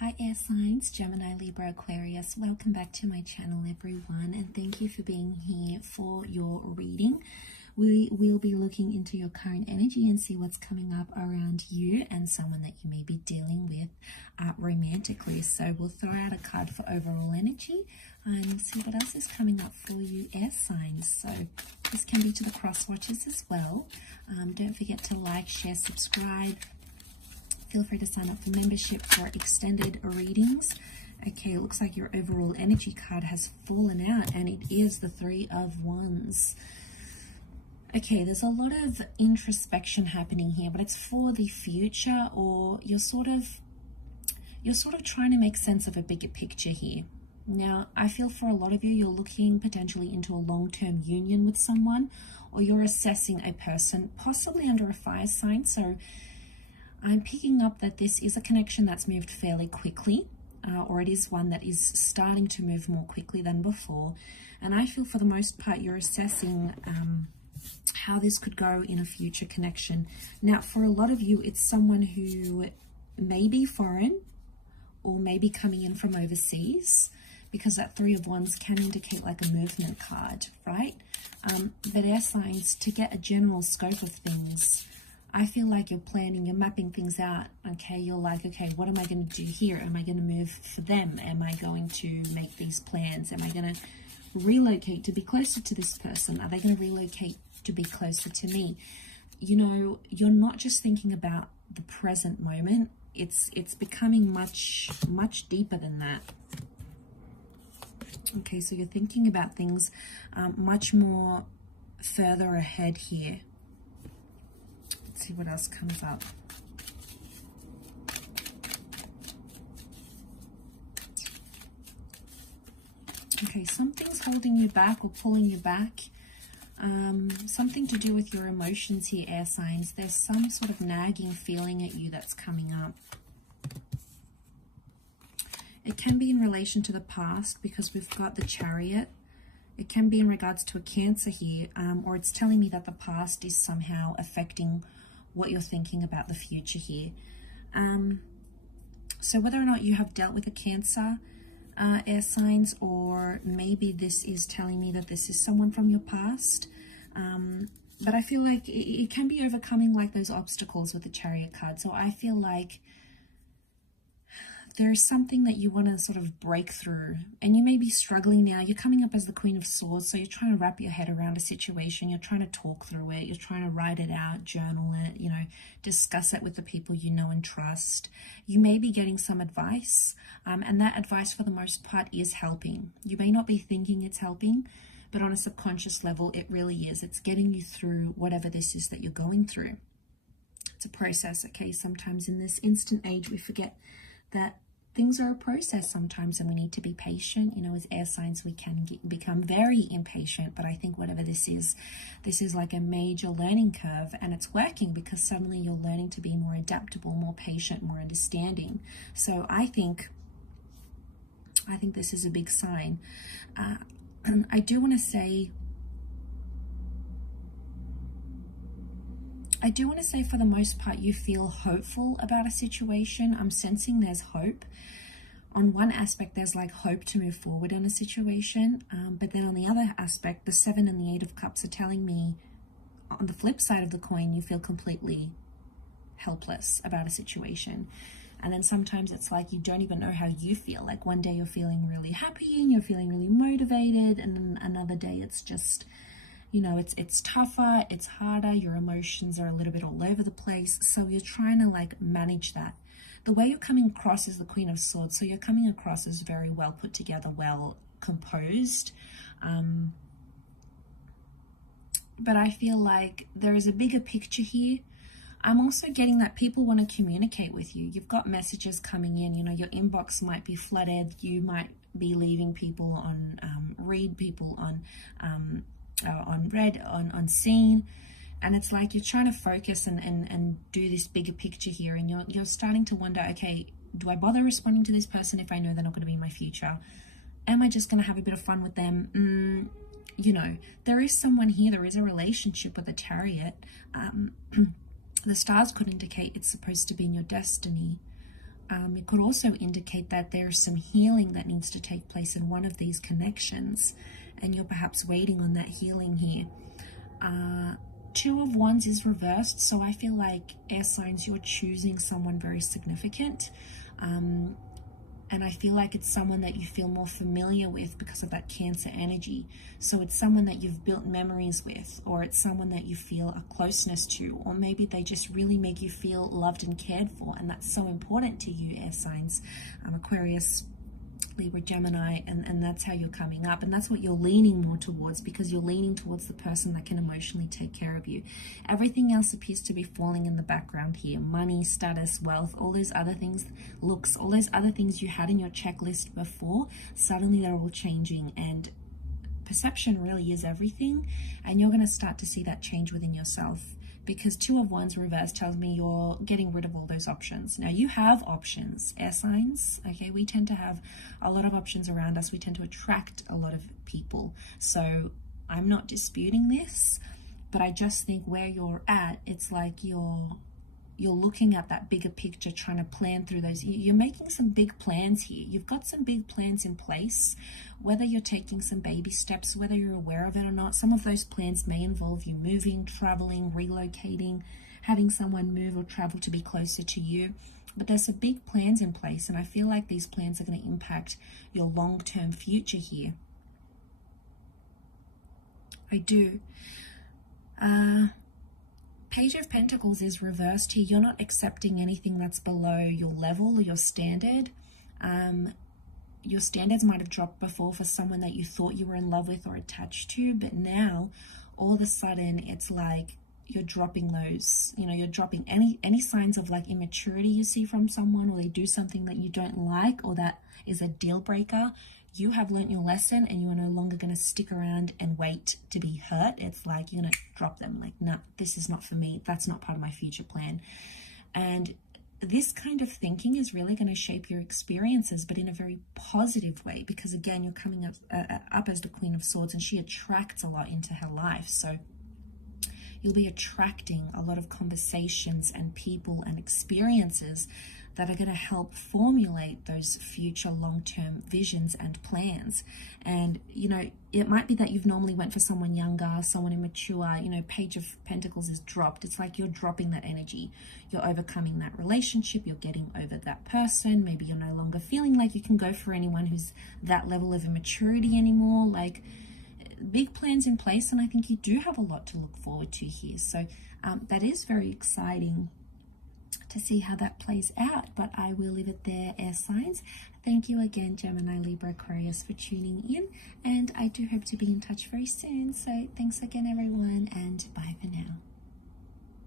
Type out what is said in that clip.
Hi air signs, Gemini, Libra, Aquarius. Welcome back to my channel everyone, and thank you for being here for your reading. We will be looking into your current energy and see what's coming up around you and someone that you may be dealing with romantically. So we'll throw out a card for overall energy and see what else is coming up for you air signs. So this can be to the cross watchers as well. Don't forget to like, share, subscribe. Feel free to sign up for membership for extended readings. Okay, it looks like your overall energy card has fallen out, and it is the Three of Wands. Okay, there's a lot of introspection happening here, but it's for the future, or you're sort of trying to make sense of a bigger picture here. Now, I feel for a lot of you, you're looking potentially into a long-term union with someone, or you're assessing a person, possibly under a fire sign. So I'm picking up that this is a connection that's moved fairly quickly, or it is one that is starting to move more quickly than before. And I feel for the most part you're assessing how this could go in a future connection. Now, for a lot of you, it's someone who may be foreign or may be coming in from overseas, because that Three of Wands can indicate like a movement card, right? But air signs, to get a general scope of things, I feel like you're planning, you're mapping things out, okay? You're like, okay, what am I going to do here? Am I going to move for them? Am I going to make these plans? Am I going to relocate to be closer to this person? Are they going to relocate to be closer to me? You know, you're not just thinking about the present moment. It's becoming much deeper than that. Okay, so you're thinking about things much more further ahead here. See what else comes up. Okay, something's holding you back or pulling you back. Something to do with your emotions here, air signs. There's some sort of nagging feeling at you that's coming up. It can be in relation to the past, because we've got the Chariot. It can be in regards to a Cancer here, or it's telling me that the past is somehow affecting what you're thinking about the future here. So whether or not you have dealt with a Cancer, air signs, or maybe this is telling me that this is someone from your past, but I feel like it can be overcoming like those obstacles with the Chariot card. So I feel like there's something that you want to sort of break through, and you may be struggling now. You're coming up as the Queen of Swords, so you're trying to wrap your head around a situation. You're trying to talk through it. You're trying to write it out, journal it, you know, discuss it with the people you know and trust. You may be getting some advice, and that advice for the most part is helping. You may not be thinking it's helping, but on a subconscious level, it really is. It's getting you through whatever this is that you're going through. It's a process, okay? Sometimes in this instant age, we forget that things are a process sometimes, and we need to be patient. You know, as air signs, we can become very impatient, but I think whatever this is like a major learning curve, and it's working because suddenly you're learning to be more adaptable, more patient, more understanding. So I think this is a big sign. I do want to say for the most part, you feel hopeful about a situation. I'm sensing there's hope. On one aspect, there's like hope to move forward in a situation. But then on the other aspect, the 7 and the 8 of Cups are telling me, on the flip side of the coin, you feel completely helpless about a situation. And then sometimes it's like you don't even know how you feel. Like one day you're feeling really happy and you're feeling really motivated, and then another day it's just, you know, it's tougher, it's harder, your emotions are a little bit all over the place. So you're trying to like manage that. The way you're coming across is the Queen of Swords. So you're coming across as very well put together, well composed. But I feel like there is a bigger picture here. I'm also getting that people want to communicate with you. You've got messages coming in, you know, your inbox might be flooded. You might be leaving people on read, people on read, on seen, and it's like you're trying to focus and do this bigger picture here, and you're starting to wonder, okay, do I bother responding to this person if I know they're not going to be in my future? Am I just going to have a bit of fun with them? You know, there is someone here, there is a relationship with a Chariot. The stars could indicate it's supposed to be in your destiny, It could also indicate that there's some healing that needs to take place in one of these connections, and you're perhaps waiting on that healing here. Two of Wands is reversed, so I feel like air signs, you're choosing someone very significant. And I feel like it's someone that you feel more familiar with because of that Cancer energy. So it's someone that you've built memories with, or it's someone that you feel a closeness to, or maybe they just really make you feel loved and cared for. And that's so important to you, air signs, Aquarius, Libra, Gemini, and that's how you're coming up, and that's what you're leaning more towards, because you're leaning towards the person that can emotionally take care of you. Everything else appears to be falling in the background here. Money, status, wealth, all those other things, looks, all those other things you had in your checklist before, suddenly they're all changing, and perception really is everything, and you're going to start to see that change within yourself. Because Two of Wands reverse tells me you're getting rid of all those options. Now, you have options, air signs, okay? We tend to have a lot of options around us. We tend to attract a lot of people. So I'm not disputing this, but I just think where you're at, it's like you're looking at that bigger picture, trying to plan through those. You're making some big plans here. You've got some big plans in place, whether you're taking some baby steps, whether you're aware of it or not. Some of those plans may involve you moving, traveling, relocating, having someone move or travel to be closer to you. But there's some big plans in place, and I feel like these plans are going to impact your long-term future here. I do. Page of Pentacles is reversed here. You're not accepting anything that's below your level or your standard. Your standards might have dropped before for someone that you thought you were in love with or attached to, but now all of a sudden it's like you're dropping those, you know, you're dropping any signs of like immaturity you see from someone, or they do something that you don't like or that is a deal breaker. You have learnt your lesson, and you are no longer going to stick around and wait to be hurt. It's like you're going to drop them, like, no, this is not for me. That's not part of my future plan. And this kind of thinking is really going to shape your experiences, but in a very positive way, because again, you're coming up as the Queen of Swords, and she attracts a lot into her life. So you'll be attracting a lot of conversations and people and experiences that are going to help formulate those future long-term visions and plans. And, you know, it might be that you've normally went for someone younger, someone immature. You know, Page of Pentacles is dropped. It's like you're dropping that energy. You're overcoming that relationship. You're getting over that person. Maybe you're no longer feeling like you can go for anyone who's that level of immaturity anymore. Like, big plans in place, and I think you do have a lot to look forward to here. So that is very exciting to see how that plays out, but I will leave it there, air signs. Thank you again, Gemini, Libra, Aquarius, for tuning in, and I do hope to be in touch very soon. So thanks again, everyone, and bye for now.